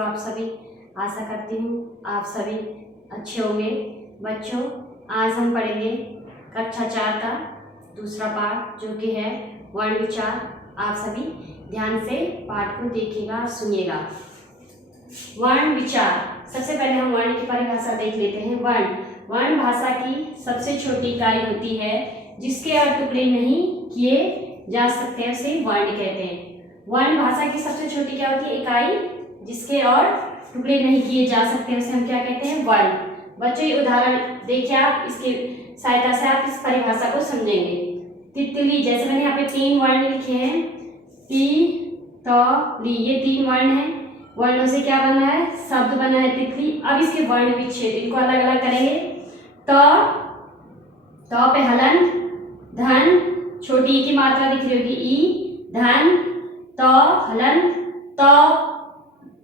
हो आप सभी। आशा करती हूँ आप सभी अच्छे होंगे। बच्चों, आज हम पढ़ेंगे कक्षा 4 का दूसरा पाठ जो कि है वर्ण विचार। आप सभी ध्यान से पाठ को देखिएगा और सुनिएगा। वर्ण विचार, सबसे पहले हम वर्ण की परिभाषा देख लेते हैं। वर्ण भाषा की सबसे छोटी इकाई होती है जिसके और टुकड़े नहीं किए जा सकते हैं, उसे वर्ण कहते हैं। वर्ण भाषा की सबसे छोटी क्या होती है? इकाई जिसके और टुकड़े नहीं किए जा सकते, उसे हम क्या कहते हैं? वर्ण। बच्चों, ये उदाहरण देखिए आप, इसकी सहायता से आप इस परिभाषा को समझेंगे। तितली, जैसे मैंने यहाँ पे 3 वर्ण लिखे हैं, ती, त, ली, ये 3 वर्ण हैं। वर्णों से क्या बना है? शब्द बना है तितली। अब इसके वर्ण विच्छेद, इनको अलग अलग करेंगे। त पे हलंत, धन, छोटी ई की मात्रा दिख रही होगी, ई, धन, त हलंत, त,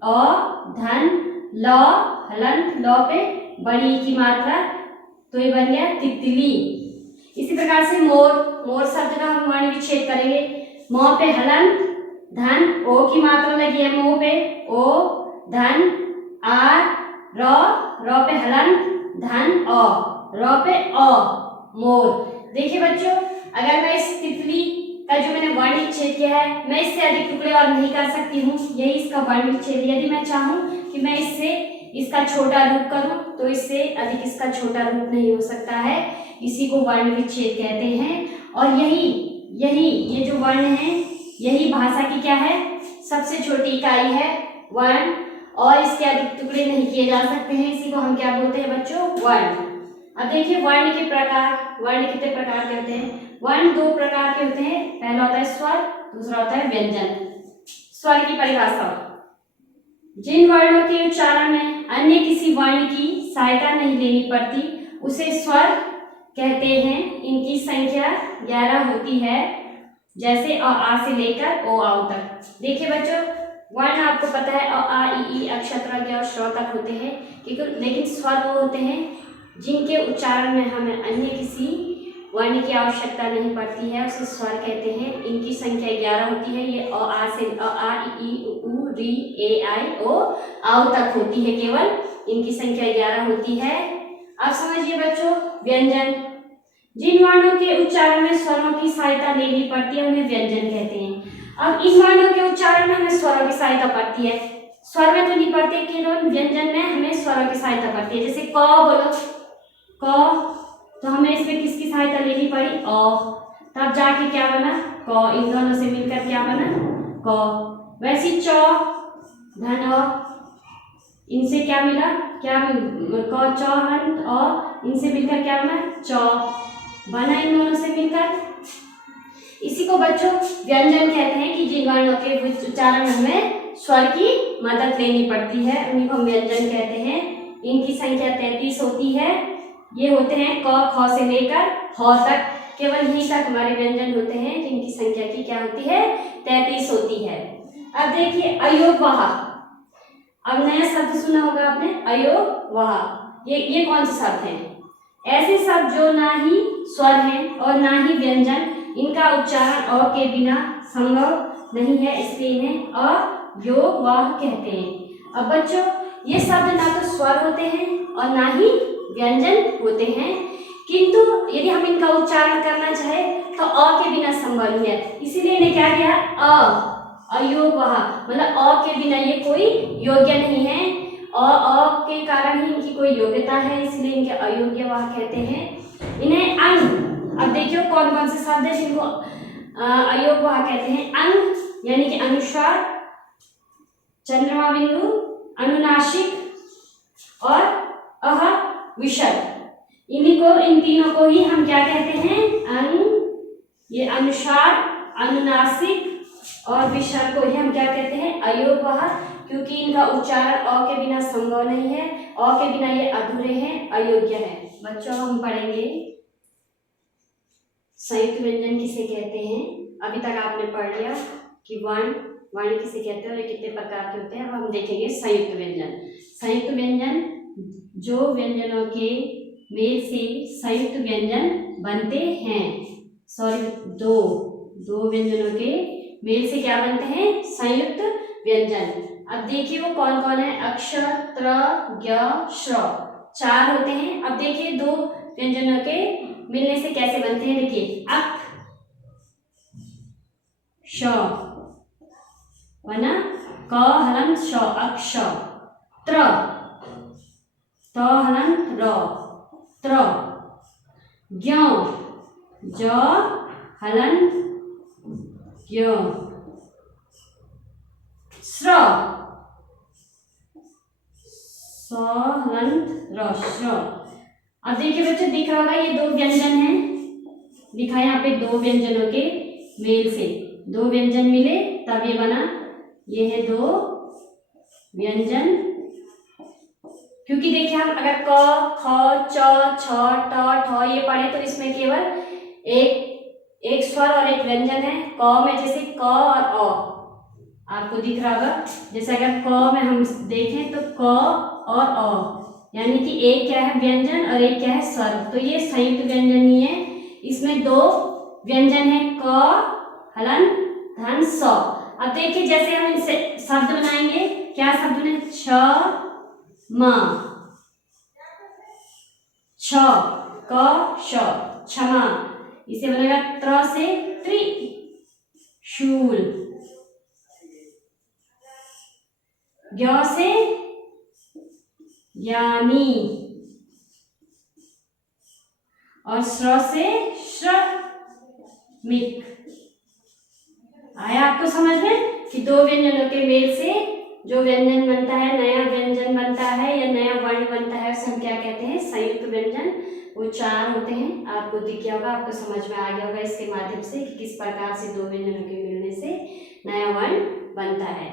अ, धन, ल हलंत, ल पे बड़ी ई की मात्रा, तो ये बन गया तितली। इसी प्रकार से मोर शब्द का हम वर्ण विच्छेद करेंगे। म पे हलंत, धन, ओ की मात्रा लगी है मोह पे, ओ, धन, आ, र पे हलंत, धन, अ, र पे अ, मोर। देखिए बच्चों, अगर मैं इस तितली का जो मैंने वर्ण विच्छेद किया है, मैं इससे अधिक टुकड़े और नहीं कर सकती हूँ। यही इसका वर्ण विच्छेद। यदि मैं चाहूँ कि मैं इससे इसका छोटा रूप करूँ तो इससे अधिक इसका छोटा रूप नहीं हो सकता है। इसी को वर्ण विच्छेद कहते हैं। और ये जो वर्ण है, यही भाषा की क्या है? सबसे छोटी इकाई है वर्ण, और इसके अधिक टुकड़े नहीं किए जा सकते हैं। इसी को हम क्या बोलते हैं बच्चों? वर्ण। अब देखिए वर्ण के प्रकार। वर्ण कितने प्रकार के होते हैं? वर्ण 2 प्रकार के होते हैं। पहला होता है स्वर, दूसरा होता है व्यंजन। स्वर की परिभाषा, जिन वर्णों के उच्चारण में अन्य किसी वर्ण की सहायता नहीं लेनी पड़ती उसे स्वर कहते हैं। इनकी संख्या 11 होती है, जैसे अ आ से लेकर ओ आओ तक। देखिए बच्चों, वर्ण आपको पता है अ आ इ ई अक्षर और श्र तक होते हैं, लेकिन स्वर वो होते हैं जिनके उच्चारण में हमें अन्य किसी वर्ण की आवश्यकता नहीं पड़ती है, उसे स्वर कहते हैं। इनकी संख्या 11 होती है। ये अ आ से अ आ इ ई उ री ए आई ओ आओ तक होती है, केवल इनकी संख्या 11 होती है। अब समझिए बच्चों व्यंजन। जिन वर्णों के उच्चारण में स्वरों की सहायता लेनी पड़ती है उन्हें व्यंजन कहते हैं। अब इन वर्णों के उच्चारण में हमें स्वरों की सहायता पड़ती है। स्वर में तो नहीं पड़ती, केवल व्यंजन में हमें स्वरों की सहायता पड़ती है। जैसे क बोलो, क, तो हमें इसमें किसकी सहायता लेनी पड़ी? अ, तब जाके क्या बना? क। इन दोनों से मिलकर क्या बना? क। वैसी च, धन, अ, इनसे क्या मिला? क्या क, च, हंत, अ, इनसे मिलकर क्या बना? च बना इन दोनों से मिलकर। इसी को बच्चों व्यंजन कहते हैं कि जिन वर्णों के उच्चारण में स्वर की मदद लेनी पड़ती है उन्हीं को व्यंजन कहते हैं। इनकी संख्या 33 होती है। ये होते हैं क, ख से लेकर ह तक, केवल यहीं तक हमारे व्यंजन होते हैं जिनकी संख्या की क्या होती है? 33 होती है। अब देखिए अयोगवाह। अब नया शब्द सुना होगा आपने, अयोगवाह। ये कौन से शब्द हैं? ऐसे शब्द जो ना ही स्वर हैं और ना ही व्यंजन, इनका उच्चारण अ के बिना संभव नहीं है, इसलिए इन्हें अयोगवाह कहते हैं। अब बच्चों, ये शब्द ना तो स्वर होते हैं और ना ही व्यंजन होते हैं, किंतु यदि हम इनका उच्चारण करना चाहे तो अ के बिना संभव नहीं है, इसीलिए इन्हें क्या किया? अयोगवाह, मतलब अ के बिना ये कोई योग्य नहीं है। अ के कारण ही इनकी कोई योग्यता है, इसलिए इनके अयोग्यवाह कहते हैं। इन्हें अंग, अब देखियो कौन कौन से शब्द है जिनको अयोगवाह कहते हैं। अंग यानी कि अनुस्वार, चंद्रमा बिंदु, अनुनासिक और अह विसर्ग। इन तीनों को ही हम क्या कहते हैं? अंग। ये अनुस्वार, अनुनासिक और विसर्ग को ही हम क्या कहते हैं? अयोगवाह, क्योंकि इनका उच्चारण अ के बिना संभव नहीं है। अ के बिना ये अधूरे हैं, अयोग्य है। बच्चों, हम पढ़ेंगे संयुक्त व्यंजन किसे कहते हैं। अभी तक आपने पढ़ लिया कि वर्ण किसे कहते हैं और ये कितने प्रकार के होते हैं। अब हम देखेंगे संयुक्त व्यंजन। संयुक्त व्यंजन जो व्यंजनों के मेल से संयुक्त व्यंजन बनते हैं। सॉरी, दो व्यंजनों के मेल से क्या बनते हैं? संयुक्त व्यंजन। अब देखिए वो कौन कौन है, अक्ष, त्र, ज्ञ, श्र, 4 होते हैं। अब देखिए दो व्यंजनों के मिलने से कैसे बनते हैं, देखिए अक श बना, क हलन श, अक्ष, त्र, त हलन र, त्र, ज्ञ, ज हलन ज्ञ, श्र, स हलंत र, श्र। अब देखिए बच्चों दिख रहा होगा ये दो व्यंजन हैं, दिखा यहाँ पे दो व्यंजनों के मेल से दो व्यंजन मिले तब ये बना, ये है दो व्यंजन। क्योंकि देखिए हम अगर क, ख, च, छ, ट, ठ ये पढ़े तो इसमें केवल एक स्वर और एक व्यंजन है। क में जैसे क और अ आपको दिख रहा होगा, जैसे अगर क में हम देखें तो क और अ, यानी कि एक क्या है व्यंजन और एक क्या है स्वर, तो ये संयुक्त व्यंजन ही है। इसमें दो व्यंजन है, क हलन धन स। अब देखिए जैसे हम इनसे शब्द बनाएंगे, क्या शब्द बने, छ म, छ क श, क्षमा। इसे बनेगा त्र से त्रिशूल, ज्ञ से ज्ञानी और श्र से श्रमिक। आया आपको समझ में कि दो व्यंजनों के मेल से जो व्यंजन बनता है, नया व्यंजन बनता है या नया वर्ण बनता है, उसे हम क्या कहते हैं, संयुक्त व्यंजन। वो 4 होते हैं। आपको दिख गया होगा, आपको समझ में आ गया होगा इसके माध्यम से कि किस प्रकार से दो व्यंजनों के मिलने से नया वर्ण बनता है।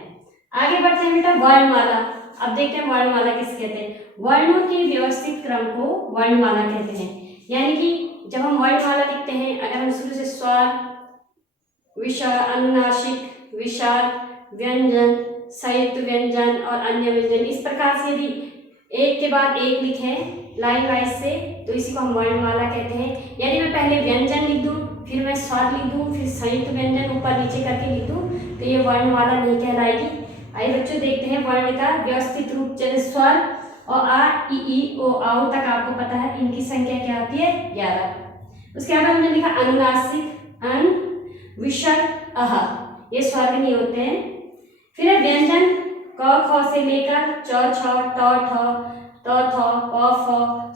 आगे बढ़ते हैं बेटा वर्णमाला। अब देखते हैं वर्णमाला किसे कहते हैं। वर्णों के व्यवस्थित क्रम को वर्णमाला कहते हैं। यानी कि जब हम वर्णमाला लिखते हैं, अगर हम शुरू से स्वर, विसर्ग, अनुनासिक, विसर्ग, व्यंजन, संयुक्त व्यंजन और अन्य व्यंजन, इस प्रकार से यदि एक के बाद एक लिखे लाइन वाइज से, तो इसी को हम वर्णमाला कहते हैं। यदि मैं पहले व्यंजन लिख दूं, फिर मैं स्वर लिख दूं, फिर संयुक्त व्यंजन ऊपर नीचे करके लिख दूं, तो ये वर्णमाला नहीं कहलाएगी। आइए बच्चों देखते हैं वर्ण का व्यवस्थित रूप। जैसे स्वर और आ, ई, ओ, आओ तक आपको पता है, इनकी संख्या क्या होती है, 11। उसके बाद हमने लिखा अनुनासिक, अन, विसर्ग, अह, ये स्वर नहीं होते हैं। फिर है व्यंजन, क ख से लेकर च छ ट ठ त थ प फ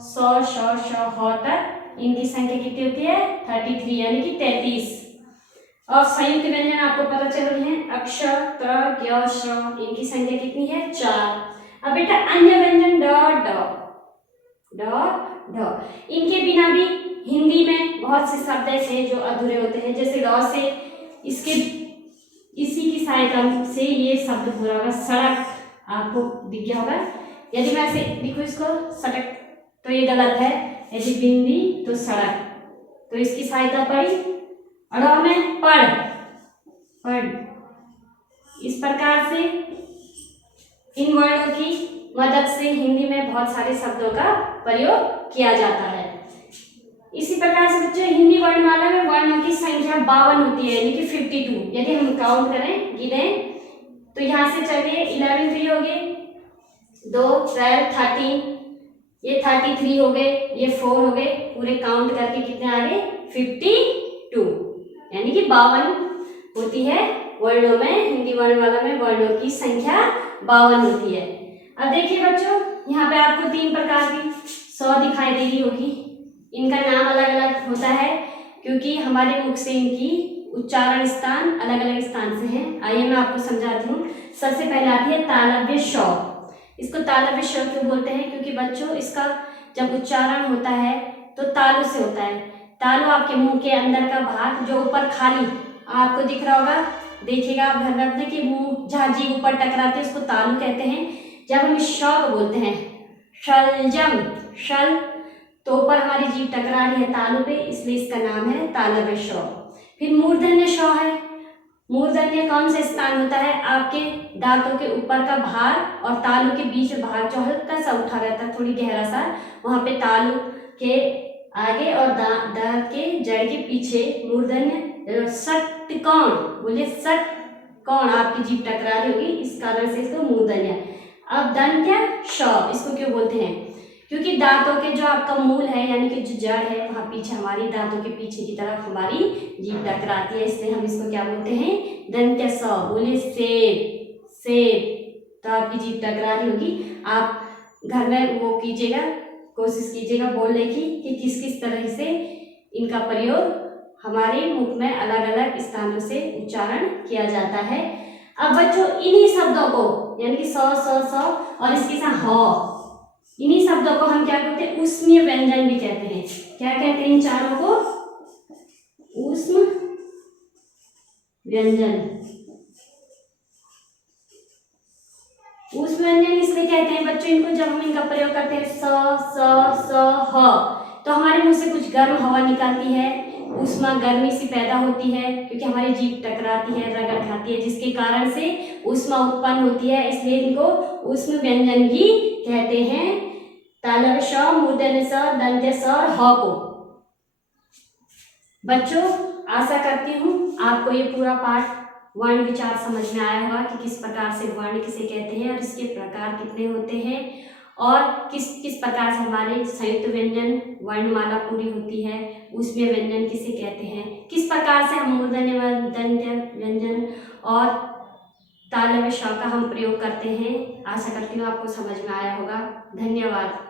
स श श ह तक, इनकी संख्या कितनी होती है, 33 यानी कि 33। और संयुक्त व्यंजन आपको पता चल रही है, अक्ष, त्र, ज्ञ, श्र, इनकी संख्या कितनी है, 4। अब बेटा अन्य व्यंजन ड ढ ढ, इनके बिना भी हिंदी में बहुत से शब्द ऐसे हैं जो अधूरे होते हैं। जैसे र से इसके इसी की सहायता से ये शब्द पूरा होगा, सड़क, आपको दिख गया होगा। यदि मैं ऐसे लिखूं इसको सड़क तो ये गलत है, यदि बिंदी तो सड़क, तो इसकी सहायता पड़ी। अड़ में पढ़, पढ़, इस प्रकार से इन वर्णों की मदद से हिंदी में बहुत सारे शब्दों का प्रयोग किया जाता है। इसी प्रकार से बच्चों हिंदी वर्णमाला में वर्णों की संख्या 52 होती है, यानी कि 52। यदि हम काउंट करें, गिनें, तो यहाँ से चलिए 11 3 हो गए, 2 12 13, ये 33 हो गए, ये 4 हो गए, पूरे काउंट करके कितने आ गए, 52, यानी कि 52 होती है वर्णों में। हिंदी वर्णमाला में वर्णों की संख्या 52 होती है। अब देखिए बच्चों, यहाँ पे आपको 3 प्रकार की 100 दिखाई दे रही होगी। इनका नाम अलग अलग होता है क्योंकि हमारे मुख से इनकी उच्चारण स्थान अलग अलग स्थान से हैं। आइए मैं आपको समझाती हूँ। सबसे पहले आती है तालव्य श। इसको तालव्य श क्यों बोलते हैं, क्योंकि बच्चों इसका जब उच्चारण होता है तो तालु से होता है। तालु आपके मुंह के अंदर का भाग, जो ऊपर खाली आपको दिख रहा होगा, देखिएगा आप घर में अपने कि मुंह जहाँ जीभ ऊपर टकराती है उसको तालु कहते हैं। जब हम श को बोलते हैं, शलजम, शल, तो ऊपर हमारी जीभ टकरा रही है तालु पे, इसलिए इसका नाम है तालव्य श। फिर मूर्धन्य श है। मूर्धन्य कौन सा स्थान होता है, आपके दांतों के ऊपर का भाग और तालु के बीच में भाग जो हल्का सा उठा रहता है, थोड़ी गहरा सा, वहां पे तालु के आगे और दांत के जड़ के पीछे मूर्धन्य। षट्कोण, बोलिए षट्कोण, कौन आपकी जीभ टकरा रही होगी, इस कारण से इसको मूर्धन्य। अब दंत्य श, इसको क्यों बोलते हैं, क्योंकि दांतों के जो आपका मूल है यानी कि जो जड़ है वहाँ पीछे हमारी दांतों के पीछे की तरफ हमारी जीभ टकराती है, इसलिए हम इसको क्या बोलते हैं, दंत्य स। बोलिए सेब, सेब। तो आपकी जीभ टकरा रही होगी, आप घर में वो कीजिएगा, कोशिश कीजिएगा बोलने की कि किस किस तरह से इनका प्रयोग हमारे मुख में अलग अलग स्थानों से उच्चारण किया जाता है। अब बच्चों इन्हीं शब्दों को यानी कि स और इसके साथ ह, इन्हीं शब्दों को हम क्या कहते हैं, ऊष्मीय व्यंजन भी कहते हैं। क्या कहते हैं इन चारों को, ऊष्म व्यंजन। ऊष्म व्यंजन इसलिए कहते हैं बच्चों इनको, जब हम इनका प्रयोग करते हैं स ह, तो हमारे मुंह से कुछ गर्म हवा निकलती है, ऊष्मा गर्मी से पैदा होती है, क्योंकि हमारी जीभ टकराती है, रगड़ खाती है, जिसके कारण से ऊष्मा उत्पन्न होती है, इसलिए इनको ऊष्म व्यंजन भी कहते हैं। तालव्य श, मूर्धन्य स, दंत्य स और ह को। बच्चों आशा करती हूँ आपको ये पूरा पाठ वर्ण विचार समझ में आया होगा कि किस प्रकार से वर्ण किसे कहते हैं और इसके प्रकार कितने होते हैं, और किस किस प्रकार से हमारे संयुक्त व्यंजन वर्णमाला पूरी होती है, उसमें व्यंजन किसे कहते हैं, किस प्रकार से हम मूर्धन्य दंत्य व्यंजन और तालव्य श का हम प्रयोग करते हैं। आशा करती हूँ आपको समझ में आया होगा। धन्यवाद।